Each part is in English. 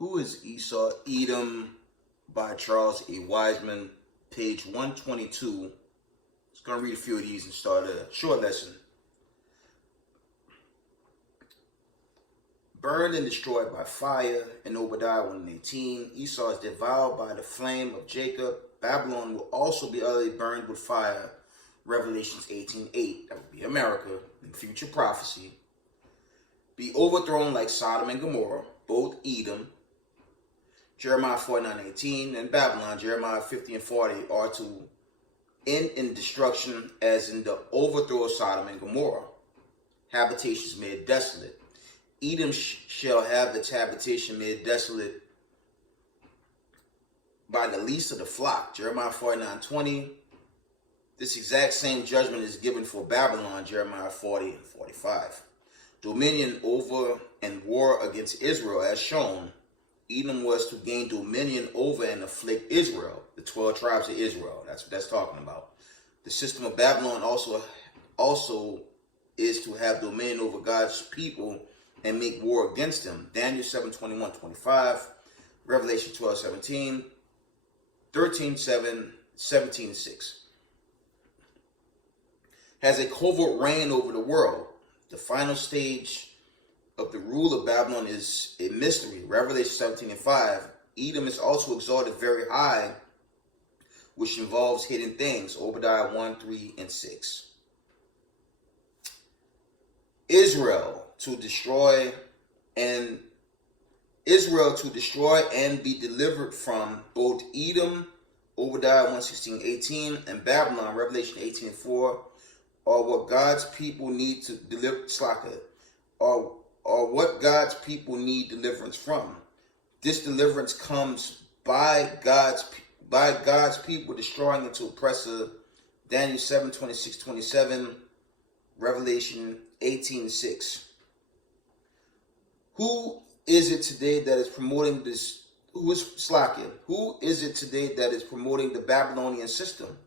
Who is Esau? Edom by Charles A. Wiseman, page 122. Just going to read a few of these and start a short lesson. Burned and destroyed by fire in Obadiah 1:18. Esau is devoured by the flame of Jacob. Babylon will also be utterly burned with fire. Revelations 18:8. That would be America in future prophecy. Be overthrown like Sodom and Gomorrah, both Edom. Jeremiah 49:18 and Babylon, Jeremiah 50 and 40 are to end in destruction as in the overthrow of Sodom and Gomorrah. Habitations made desolate. Edom shall have its habitation made desolate by the least of the flock. Jeremiah 49:20. This exact same judgment is given for Babylon. Jeremiah 40 and 45. Dominion over and war against Israel as shown. Edom was to gain dominion over and afflict Israel, the 12 tribes of Israel. That's what that's talking about. The system of Babylon also is to have dominion over God's people and make war against them. Daniel 7:21-25, Revelation 12:17, 13:7, 17:6. Has a covert reign over the world. The final stage of the rule of Babylon is a mystery. Revelation 17 and 5. Edom is also exalted very high, which involves hidden things. Obadiah 1, 3, and 6. Israel to destroy and be delivered from both Edom, Obadiah 1:16-18, and Babylon, Revelation 18 and 4, are what God's people need to deliver. Or what God's people need deliverance from. This deliverance comes by God's people destroying into oppressor. Daniel 7:26-27, Revelation 18:6. Who is it today that is promoting this? Who is it today that is promoting the Babylonian system?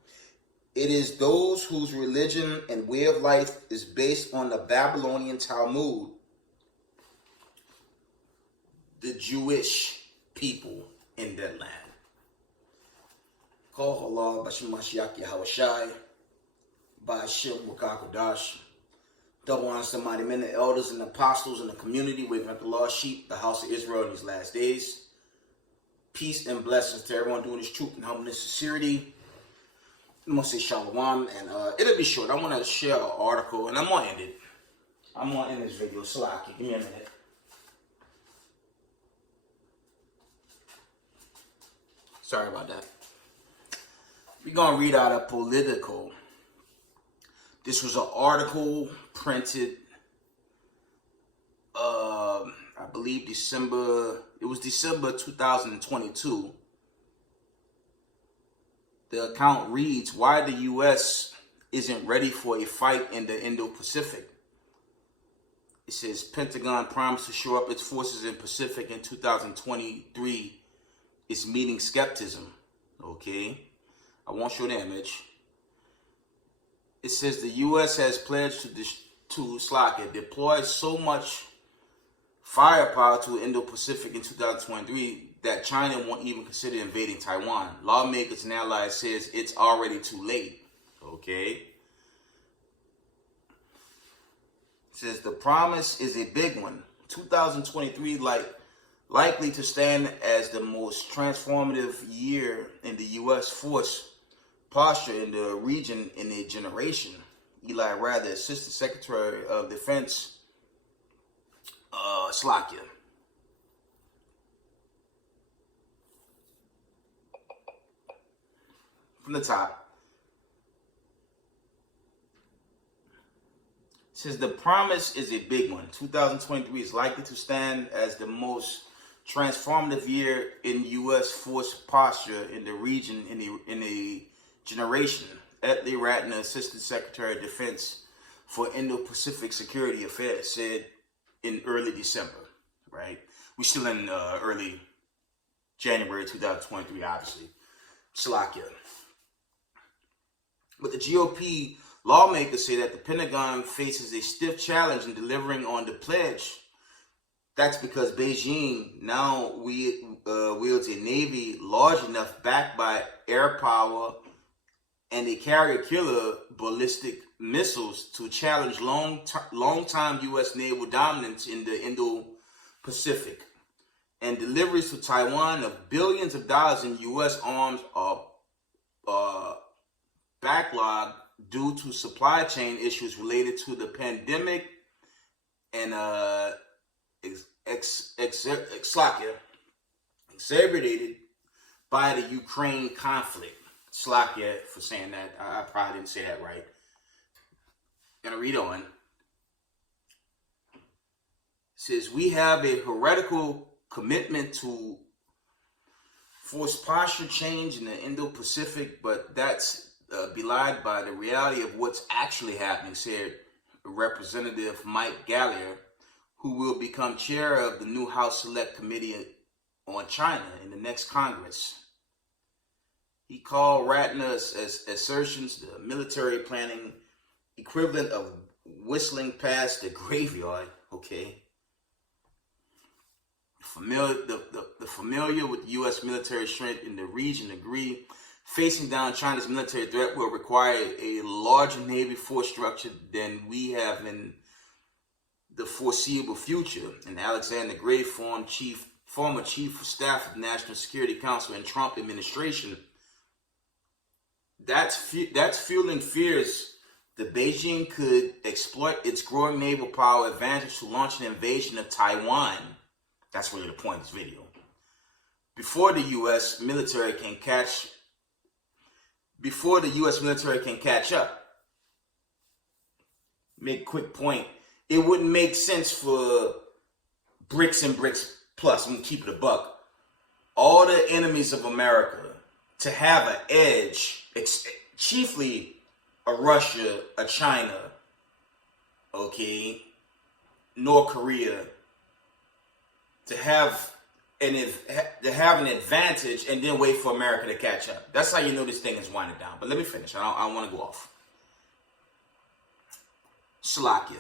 It is those whose religion and way of life is based on the Babylonian Talmud. The Jewish people in that land. Call Allah Bashim Mashiach Yahawashai, Bashim Wakakodash. Double honors to mighty men, the elders and the apostles in the community, waking up the lost sheep, the house of Israel in these last days. Peace and blessings to everyone doing this truth and humbleness, sincerity. I'm going to say shalom, and it'll be short. I want to share an article, and I'm going to end it. I'm going to end this video. Salaki, give me a minute. Sorry about that. We're going to read out a Politico. This was an article printed, I believe December 2022. The account reads, why the U.S. isn't ready for a fight in the Indo-Pacific. It says, Pentagon promised to shore up its forces in Pacific in 2023. It's meeting skepticism. Okay. I won't show the image. It says the U.S. has pledged to deploy so much firepower to Indo-Pacific in 2023 that China won't even consider invading Taiwan. Lawmakers and allies says it's already too late. Okay. It says the promise is a big one. 2023 likely to stand as the most transformative year in the U.S. force posture in the region in a generation. Eli Rather, Assistant Secretary of Defense, Slovakia. From the top, it says the promise is a big one. 2023 is likely to stand as the most transformative year in U.S. force posture in the region in a generation. Ethel Ratner, Assistant Secretary of Defense for Indo-Pacific Security Affairs, said in early December. Right, we're still in early January 2023, obviously. Slovakia. But the GOP lawmakers say that the Pentagon faces a stiff challenge in delivering on the pledge That's because Beijing now wields a navy large enough, backed by air power, and they carry killer ballistic missiles to challenge long-time U.S. naval dominance in the Indo-Pacific. And deliveries to Taiwan of billions of dollars in U.S. arms are backlogged due to supply chain issues related to the pandemic and exacerbated by the Ukraine conflict. Slakia for saying that. I probably didn't say that right. Gonna read on. It says, we have a heretical commitment to force posture change in the Indo-Pacific, but that's belied by the reality of what's actually happening, said Representative Mike Gallagher, who will become chair of the new House Select Committee on China in the next Congress. He called Ratner's assertions the military planning equivalent of whistling past the graveyard. Okay. The familiar with U.S. military strength in the region agree facing down China's military threat will require a larger Navy force structure than we have in the foreseeable future. And Alexander Gray, former chief of staff of the National Security Council in Trump administration, that's fueling fears that Beijing could exploit its growing naval power advantage to launch an invasion of Taiwan. That's really the point of this video. Before the U.S. military can catch up. Make a quick point. It wouldn't make sense for BRICS and BRICS Plus, I'm going to keep it a buck, all the enemies of America to have an edge, chiefly a Russia, a China, okay, North Korea, to have an advantage and then wait for America to catch up. That's how you know this thing is winding down. But let me finish. I don't want to go off. Slovakia.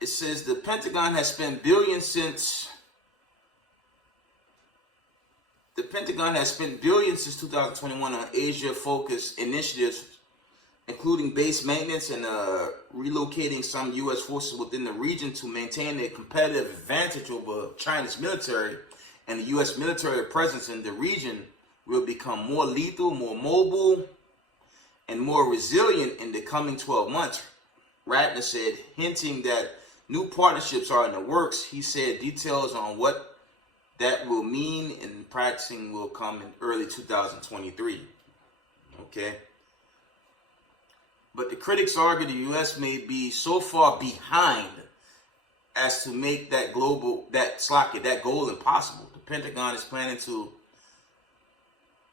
It says the Pentagon has spent billions since 2021 on Asia-focused initiatives, including base maintenance and relocating some U.S. forces within the region to maintain a competitive advantage over China's military. And the U.S. military presence in the region will become more lethal, more mobile, and more resilient in the coming 12 months, Ratner said, hinting that new partnerships are in the works. He said details on what that will mean in practicing will come in early 2023. Okay. But the critics argue the U.S. may be so far behind as to make that goal impossible. The Pentagon is planning to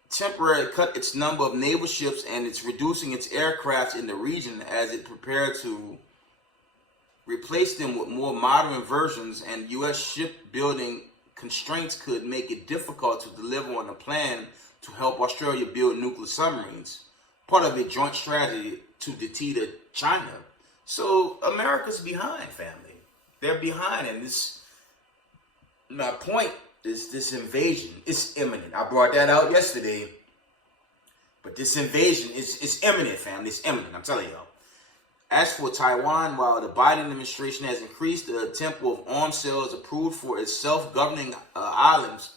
temporarily cut its number of naval ships, and it's reducing its aircraft in the region as it prepares to replace them with more modern versions, and U.S. shipbuilding constraints could make it difficult to deliver on a plan to help Australia build nuclear submarines, part of a joint strategy to deter China. So America's behind, family. They're behind, and my point is this invasion is imminent. I brought that out yesterday, but this invasion is imminent, family. It's imminent, I'm telling y'all. As for Taiwan, while the Biden administration has increased the tempo of arms sales approved for its self-governing islands,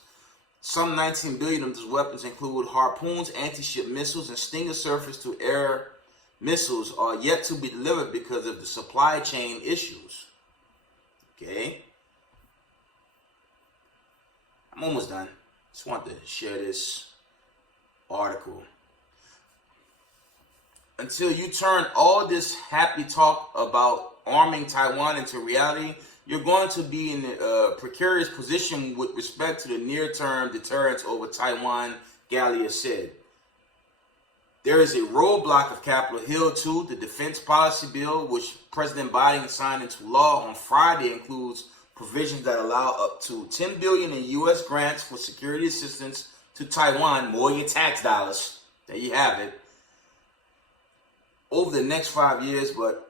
some 19 billion of those weapons include Harpoons, anti-ship missiles, and Stinger surface-to-air missiles are yet to be delivered because of the supply chain issues. Okay? I'm almost done. Just wanted to share this article. Until you turn all this happy talk about arming Taiwan into reality, you're going to be in a precarious position with respect to the near-term deterrence over Taiwan, Gallagher said. There is a roadblock of Capitol Hill, too. The defense policy bill, which President Biden signed into law on Friday, includes provisions that allow up to $10 billion in U.S. grants for security assistance to Taiwan, more your tax dollars. There you have it. over the next 5 years, but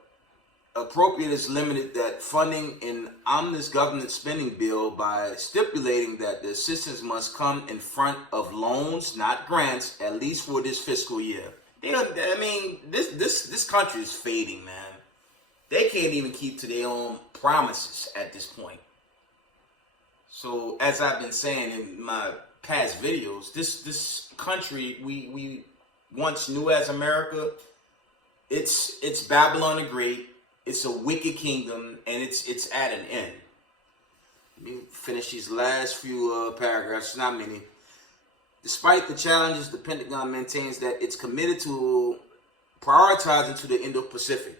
appropriators limited that funding in omnibus government spending bill by stipulating that the assistance must come in front of loans, not grants, at least for this fiscal year. I mean, this country is fading, man. They can't even keep to their own promises at this point. So, as I've been saying in my past videos, this country we once knew as America, it's Babylon the Great. It's a wicked kingdom, and it's at an end. Let me finish these last few paragraphs. Not many. Despite the challenges, the Pentagon maintains that it's committed to prioritizing to the Indo-Pacific.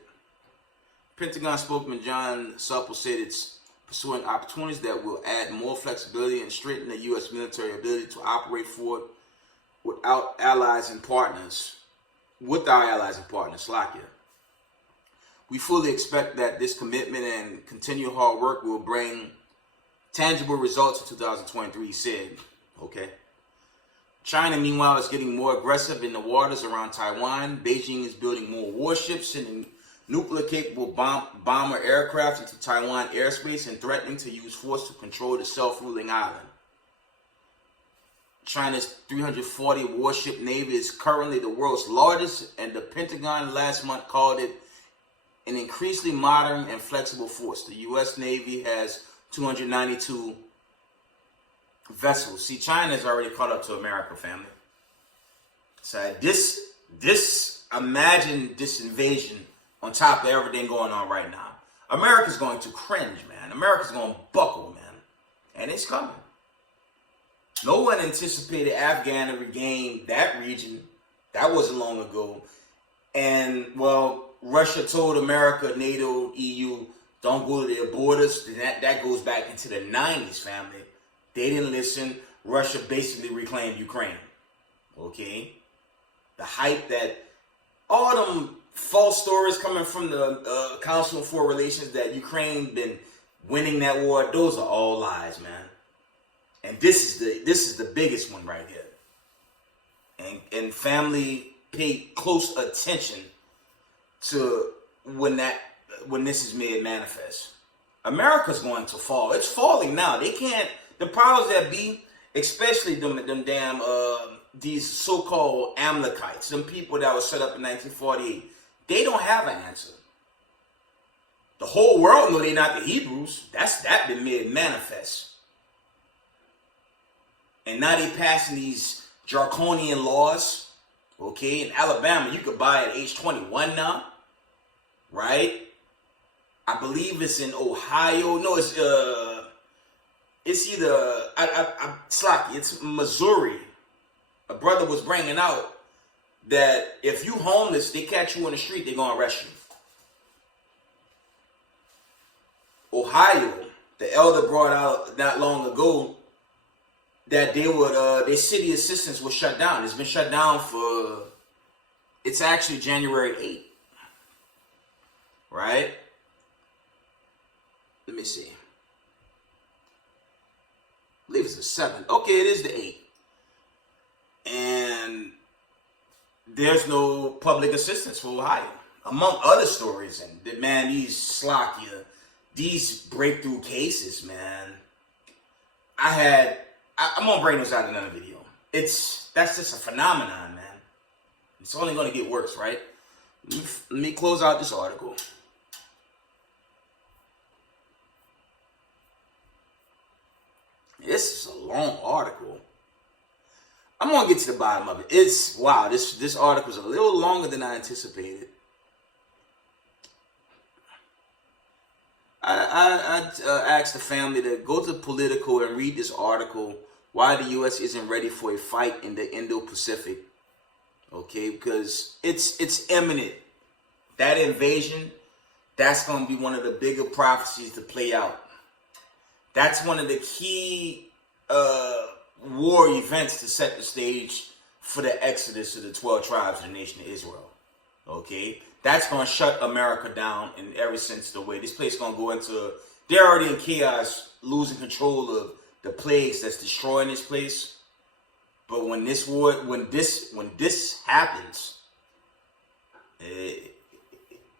Pentagon spokesman John Supple said it's pursuing opportunities that will add more flexibility and strengthen the U.S. military ability to operate forward with our allies and partners. Slovakia. We fully expect that this commitment and continued hard work will bring tangible results in 2023, he said. Okay. China, meanwhile, is getting more aggressive in the waters around Taiwan. Beijing is building more warships and nuclear-capable bomber aircraft into Taiwan airspace and threatening to use force to control the self-ruling island. China's 340 warship navy is currently the world's largest, and the Pentagon last month called it an increasingly modern and flexible force. The U.S. Navy has 292 vessels. See, China has already caught up to America, family. So imagine this invasion on top of everything going on right now. America's going to cringe, man. America's going to buckle, man. And it's coming. No one anticipated Afghan to regain that region. That wasn't long ago. And, well, Russia told America, NATO, EU, don't go to their borders. That goes back into the 90s, family. They didn't listen. Russia basically reclaimed Ukraine. Okay? The hype that all them false stories coming from the Council on Foreign Relations that Ukraine been winning that war, those are all lies, man. And this is the biggest one right here. And family, pay close attention to when this is made manifest. America's going to fall. It's falling now. They can't. The powers that be, especially them damn these so-called Amalekites, them people that were set up in 1948, they don't have an answer. The whole world know they're not the Hebrews. That been made manifest. And now they passing these draconian laws. Okay, in Alabama, you could buy at age 21 now. Right? I believe it's in Ohio. No, it's either it's Missouri. A brother was bringing out that if you homeless, they catch you on the street, they're gonna arrest you. Ohio, the elder brought out not long ago that their city assistance was shut down. It's been shut down it's actually January 8th. Right? Let me see. I believe it's the 7th. Okay, it is the 8th. And there's no public assistance for Ohio. Among other stories, and man, these breakthrough cases, man. I'm gonna bring those out in another video. That's just a phenomenon, man. It's only gonna get worse, right? Let me close out this article. This is a long article. I'm gonna get to the bottom of it. This article is a little longer than I anticipated. I asked the family to go to Politico and read this article, why the U.S. isn't ready for a fight in the Indo-Pacific. Okay, because it's imminent. That invasion, that's going to be one of the bigger prophecies to play out. That's one of the key war events to set the stage for the exodus of the 12 tribes of the nation of Israel. Okay? That's going to shut America down in every sense of the way. This place is going to go into... They're already in chaos, losing control of the plagues that's destroying this place. But when this happens, it,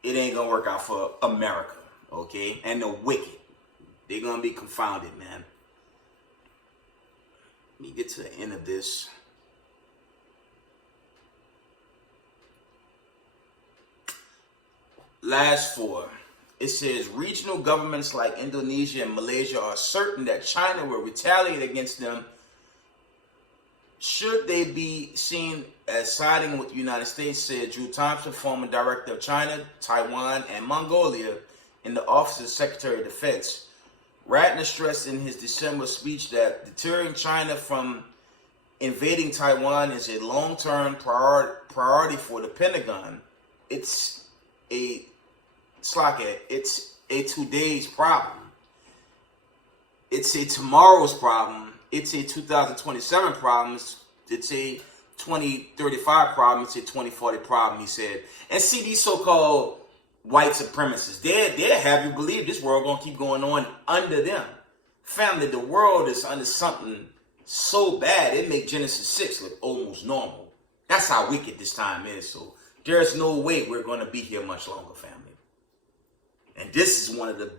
it ain't gonna work out for America, okay? And the wicked, they're gonna be confounded, man. Let me get to the end of this. Last four. It says regional governments like Indonesia and Malaysia are certain that China will retaliate against them should they be seen as siding with the United States, said Drew Thompson, former director of China, Taiwan, and Mongolia in the Office of Secretary of Defense. Ratner stressed in his December speech that deterring China from invading Taiwan is a long-term priority for the Pentagon. It's a today's problem. It's a tomorrow's problem. It's a 2027 problem. It's a 2035 problem. It's a 2040 problem, he said. And see, these so-called white supremacists, they'll have you believe this world gonna keep going on under them. Family, the world is under something so bad, it make Genesis 6 look almost normal. That's how wicked this time is. So there's no way we're gonna be here much longer, family. And this is one of the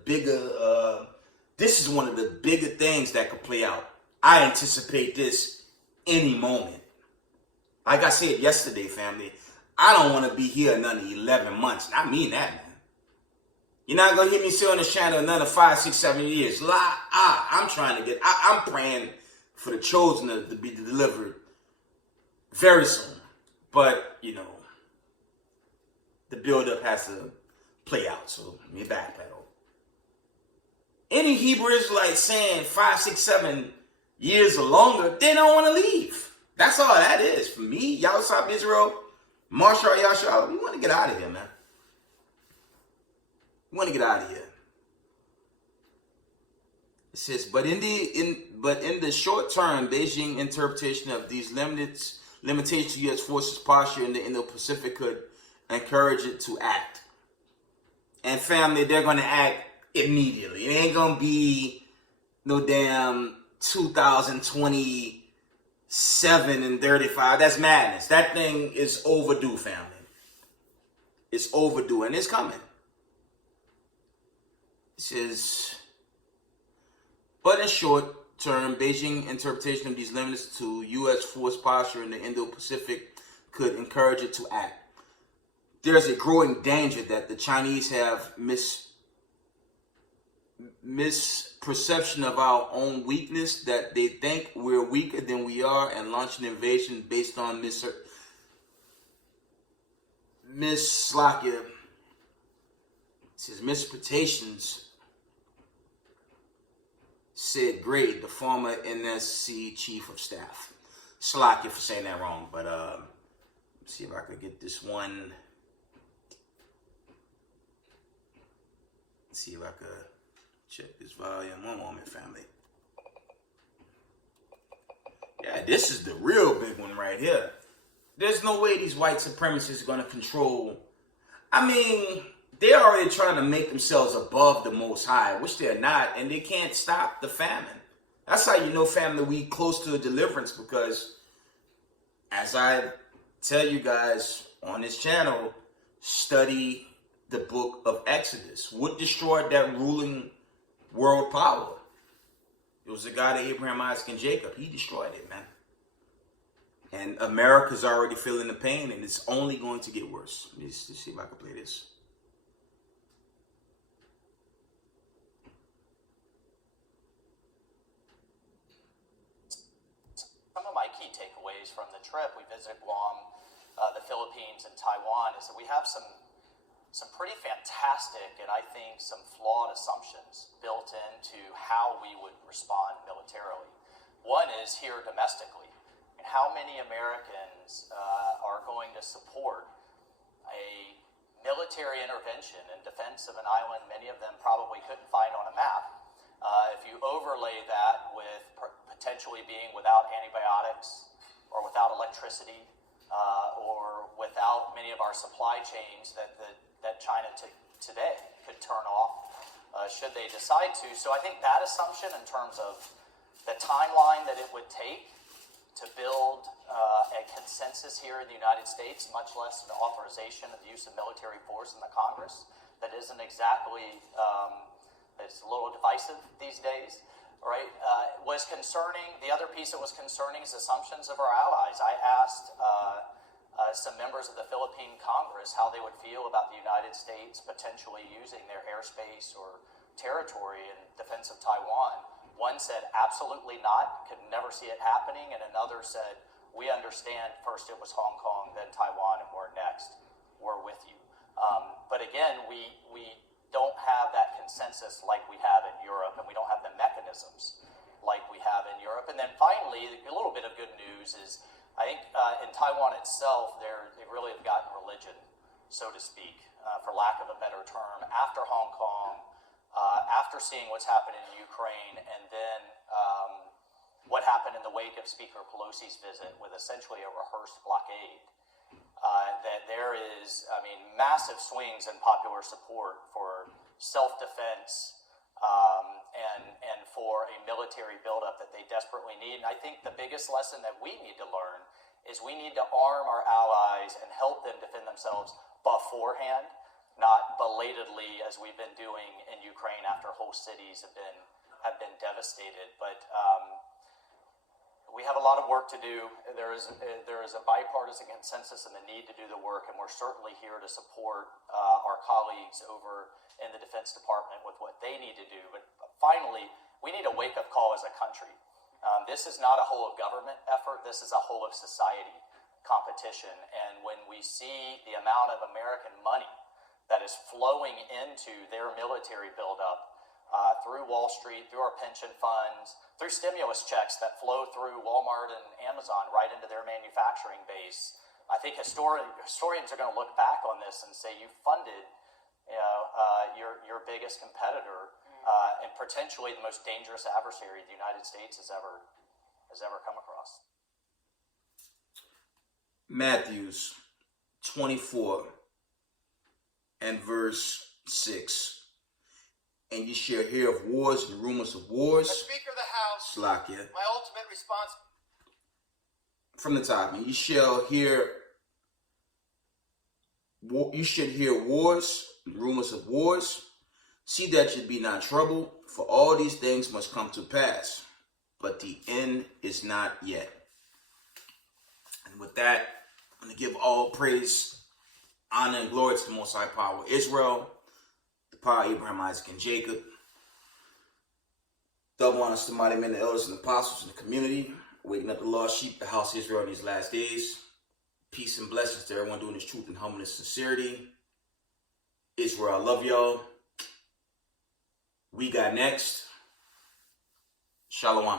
bigger things that could play out. I anticipate this any moment. Like I said yesterday, family, I don't want to be here another 11 months. I mean that, man. You're not going to hear me sit on the channel another 5, 6, 7 years. I'm praying for the chosen to be delivered very soon. But, you know, the build-up has to play out. So, let me backpedal. Any Hebrew Israelite saying 5, 6, 7 years or longer, they don't want to leave. That's all that is. For me, Yahusab Israel, Marshal Yahshua, we want to get out of here, man. We want to get out of here. It says, but in the short term, Beijing interpretation of these limitations to U.S. forces posture in the Indo-Pacific could encourage it to act. And family, they're going to act immediately. It ain't going to be no damn 2027 and 35. That's madness. That thing is overdue, family. It's overdue, and it's coming. It says, but in short term, Beijing interpretation of these limits to U.S. force posture in the Indo-Pacific could encourage it to act. There's a growing danger that the Chinese have misperception of our own weakness, that they think we're weaker than we are and launch an invasion based on misinterpretations, said Gray, the former NSC chief of staff. Slakia for saying that wrong, but let's see if I could get this one. Let's see if I could check this volume. One moment, family. Yeah, this is the real big one right here. There's no way these white supremacists are going to control. I mean, they're already trying to make themselves above the Most High, which they're not, and they can't stop the famine. That's how you know, family, we close to a deliverance, because as I tell you guys on this channel, study the book of Exodus. What destroyed that ruling world power? It was the God of Abraham, Isaac, and Jacob. He destroyed it, man. And America's already feeling the pain, and it's only going to get worse. Let me see if I can play this. Some of my key takeaways from the trip, we visited Guam, the Philippines, and Taiwan, is that we have some pretty fantastic and I think some flawed assumptions built into how we would respond militarily. One is here domestically, and how many Americans are going to support a military intervention in defense of an island many of them probably couldn't find on a map. If you overlay that with potentially being without antibiotics or without electricity, or without many of our supply chains that China today could turn off, should they decide to. So I think that assumption in terms of the timeline that it would take to build a consensus here in the United States, much less an authorization of the use of military force in the Congress. That isn't exactly, it's a little divisive these days, right? Was concerning, the other piece that was concerning is assumptions of our allies. I asked some members of the Philippine Congress how they would feel about the United States potentially using their airspace or territory in defense of Taiwan. One said, absolutely not, could never see it happening, and another said, we understand, first it was Hong Kong, then Taiwan, and we're next. We're with you. But again, we don't have that consensus like we have in Europe, and we don't have the mechanisms like we have in Europe. And then finally, a little bit of good news is, I think in Taiwan itself, they really have gotten religion, so to speak, for lack of a better term, after Hong Kong, after seeing what's happened in Ukraine, and then what happened in the wake of Speaker Pelosi's visit with essentially a rehearsed blockade. That there is, massive swings in popular support for self-defense and for a military buildup that they desperately need. And I think the biggest lesson that we need to learn is we need to arm our allies and help them defend themselves beforehand, not belatedly as we've been doing in Ukraine after whole cities have been devastated. But we have a lot of work to do. There is a bipartisan consensus in the need to do the work, and we're certainly here to support our colleagues over in the Defense Department with what they need to do. But finally, we need a wake-up call as a country. This is not a whole of government effort. This is a whole of society competition. And when we see the amount of American money that is flowing into their military buildup through Wall Street, through our pension funds, through stimulus checks that flow through Walmart and Amazon right into their manufacturing base, I think historians are going to look back on this and say you funded your biggest competitor and potentially the most dangerous adversary the United States has ever come across. Matthews 24 and verse 6. And ye shall hear of wars and rumors of wars. As Speaker of the House, Slakia. my ultimate response. From the top, and you should hear wars, and rumors of wars. See that ye be not troubled, for all these things must come to pass, but the end is not yet. And with that, I'm going to give all praise, honor, and glory to the Most High Power of Israel, the power of Abraham, Isaac, and Jacob. Double honors to the mighty men, the elders, and apostles in the community, waking up the lost sheep, the house of Israel in these last days. Peace and blessings to everyone doing this truth and humbleness and sincerity. Israel, I love y'all. We got next. Shalom.